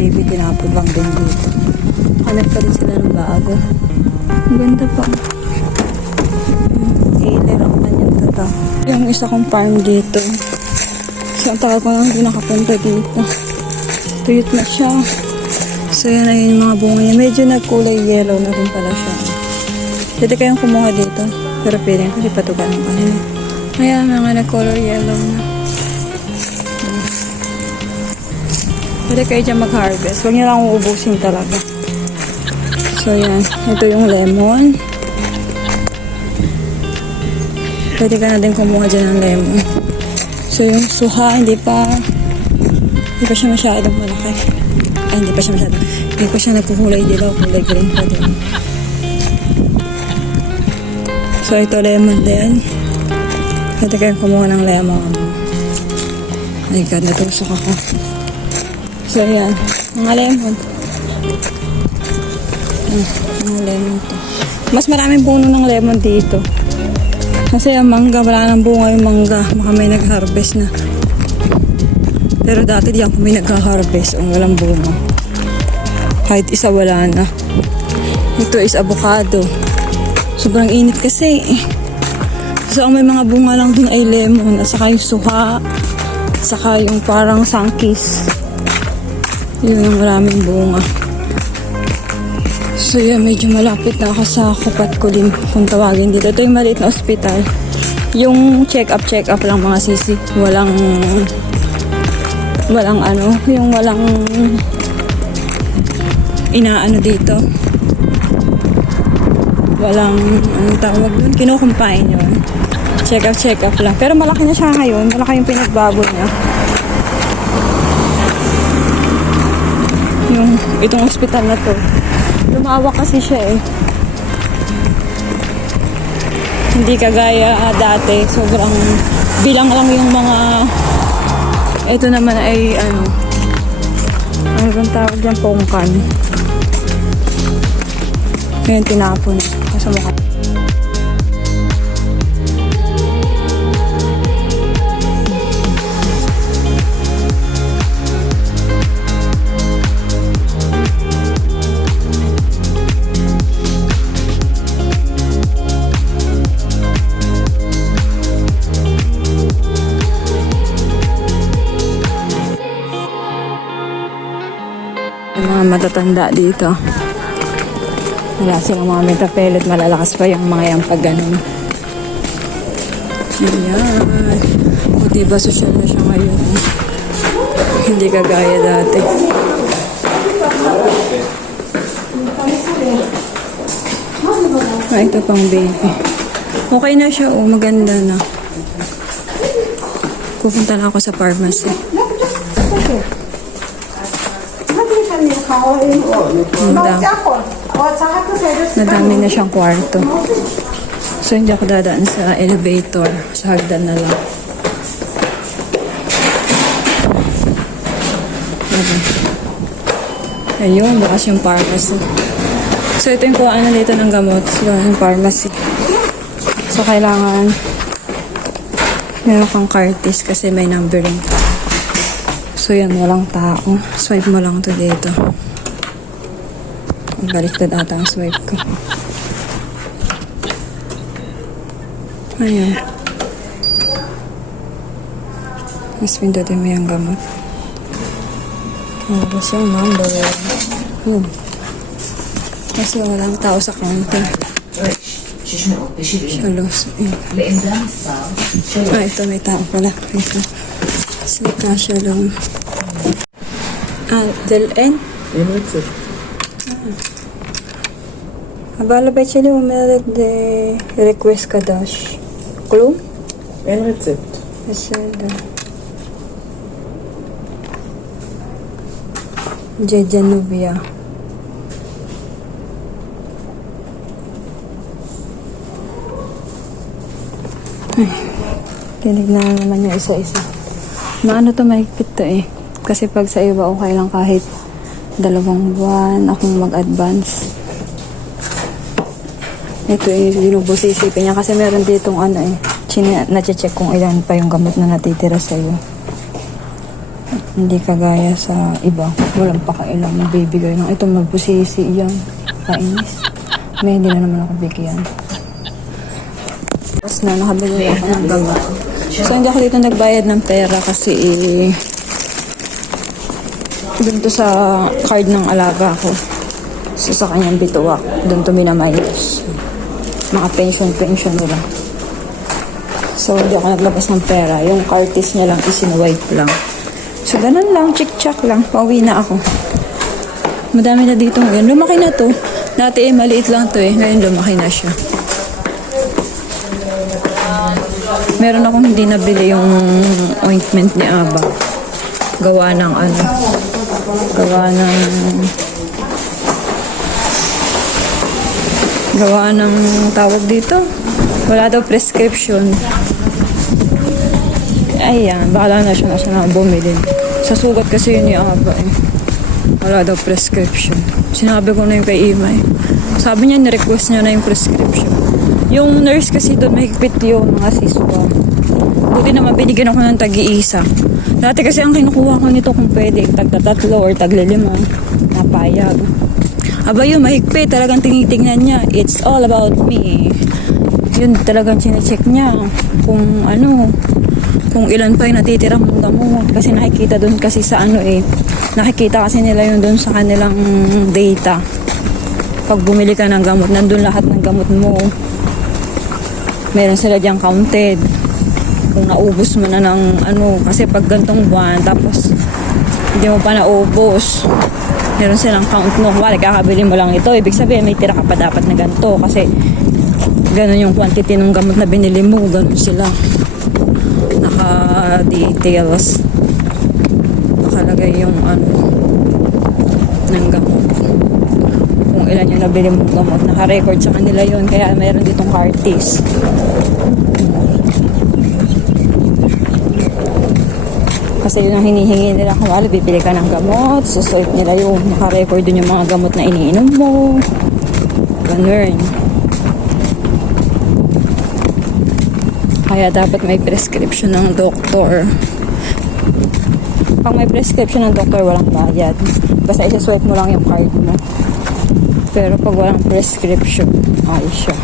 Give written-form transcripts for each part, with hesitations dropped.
TV, tinapon lang din dito. Hanap pa rin sila ng bago. Ang ganda pa. Kailer ang kanyang tata. Yung isa kong farm dito. So, ang tagal ko lang hindi nakapunta dito. Tuyot na siya. So, yan na yung mga bunga niya. Medyo nagkulay yellow na rin pala siya. Pwede kayong kumuha dito. Pero pwede kasi patugan ng kanina. Ayan, mga nag-color yellow na. Pwede kayo dyan mag-harvest. Huwag nyo lang uubusin talaga. So, yan. Ito yung lemon. Pwede ka na din kumuha dyan ng lemon. So, yung suha, hindi pa siya masyadong malaki. Ay, hindi pa siya nagkukulay dilaw. Kulay green pa din. So, ito lemon din. Pwede kayong kumuha ng lemon. Oh my God, natusok ako. So, yan. Mga lemon. Mga lemon to. Mas maraming puno ng lemon dito. Kasi ang mangga, wala nang bunga yung mangga. Baka may nag-harvest na. Pero dati diyan kung may nag-harvest, ang walang bunga. Kahit isa wala na. Ito is avocado. Sobrang init kasi. So, ang may mga bunga lang dun ay lemon. At saka yung suha. At saka yung parang sangkis. Yun ang maraming bunga. So yan, medyo malapit na ako sa Kupatkulim kung tawagin dito. Ito yung maliit na ospital. Yung check up lang mga sisi. Walang ano, yung walang inaano dito. Walang, anong tawag dun? Kinukumpain yun. Check up lang. Pero malaki na siya ngayon. Malaki yung pinagbaboy niya. Itong ospital na to. Lumawak kasi siya eh. Hindi kagaya dati. Sobrang bilang lang yung mga ito naman ay ano bang tawag dyan? Pongkan. Ngayon tinapon sa mukha. Mga matatanda dito. Wala silang mga metapelet. Malalakas pa yung mga yan pag ganun. Ayan. O diba social na siya ngayon. Hindi kagaya dati. Ito pang baby. Okay na siya. Maganda na. Pupunta na ako sa pharmacy. Nadami na siyang kwarto. So hindi ako dadaan sa elevator. Sa hagdan na lang. Ayun, bukas yung pharmacy. So ito yung kuhaan na dito ng gamot. So yung pharmacy. So kailangan meron kang kartis kasi may numbering. So yan, walang tao. Swipe mo lang to dito. Baliktad ata ang swipe ko. Ayan. Mas pindutin mo yung gamot. Tapos yung number. Kasi walang tao sa counter. Shalos. Ito may tao pala. Ito. Sleep na siya lang. DLN? Abala ba siya umilag de request ka dash? Klum? אין רצפט. בסדר. Jejanubia. Tinignan naman yung isa-isa. Maano to, mahigpit to eh. Kasi pag sa iba, okay lang kahit 2 buwan akong mag-advance. Ito eh, binubusisipin niya kasi meron ditong ano eh. Na-check kung ilan pa yung gamot na natitira sa'yo. Hindi kagaya sa iba. Walang pakailan. Bibigay lang. Ito magbusisi yan. Kainis. May hindi na naman ako bigyan. Tapos na nakabili ako ng gamot. So hindi ako dito nagbayad ng pera kasi dun to sa card ng alaga ko. So sa kanyang bituwa. Dun to minaminus. Mga pension nila. So hindi ako naglabas ng pera. Yung cartis niya lang isinuwipe lang. So, ganun lang. Chik-chak lang. Pauwi na ako. Madami na dito ngayon. Lumaki na to. Dati maliit lang to Ngayon lumaki na siya. Meron akong hindi nabili yung ointment ni Aba. Gawa ng ano. Gawa ng tawag dito. Wala daw prescription. Ayan, baka na siya na bumili. Sa sugat kasi yun yung Aba Wala daw prescription. Sinabi ko na yung kay Ima Sabi niya, nirequest niya na yung prescription. Yung nurse kasi doon, mahigpit yung mga siswa. Buti naman binigyan ako ng tag-iisa. Dati kasi ang kinukuha ko nito kung pwede, tagtatatlo or taglilima. Napayag. Aba yun, mahigpit. Talagang tinitingnan niya. It's all about me. Yun talagang chinecheck niya. Kung kung ilan pa yung natitira mong gamot. Kasi nakikita doon kasi sa nakikita kasi nila yun doon sa kanilang data. Pag bumili ka ng gamot, nandun lahat ng gamot mo. Meron sila diyang counted. Kung naubos mo na ng kasi pag gantong buwan, tapos hindi mo pa naubos, meron silang count mo. Wala, kakabili mo lang ito. Ibig sabihin, may tira ka pa dapat na ganito. Kasi ganun yung quantity ng gamot na binili mo. Ganun sila. Naka-details. Nakalagay yung ng gamot. Kung ilan yung nabili mong gamot. Naka-record sa kanila yun. Kaya mayroon ditong cartis. Kasi yun ang hinihingi nila. Kung wala, bibili ka ng gamot. Suswipe nila yung naka-record dun yung mga gamot na iniinom mo. Ganun. Kaya dapat may prescription ng doktor. Pag may prescription ng doktor, walang bayad. Basta isa-swipe mo lang yung card mo. Pero pag walang prescription, ayos siya.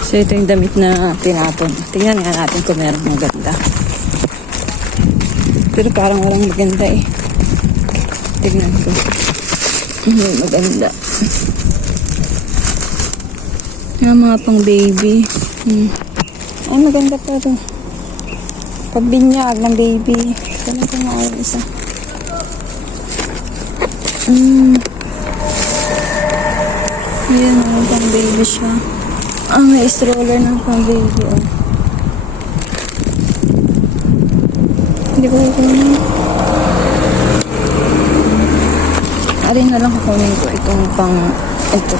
So ito yung damit na tinapon. Tingnan nga natin kung meron maganda. Pero parang walang maganda Tingnan ko. Maganda. Yung mga pang baby. Ay, maganda pa ito. Pagbinyag ng baby. Kaya ito nga yung isa. Ayan, pang baby siya. May stroller ng pang baby. Hindi ko kukunin. Arin na lang kukunin ko itong ito.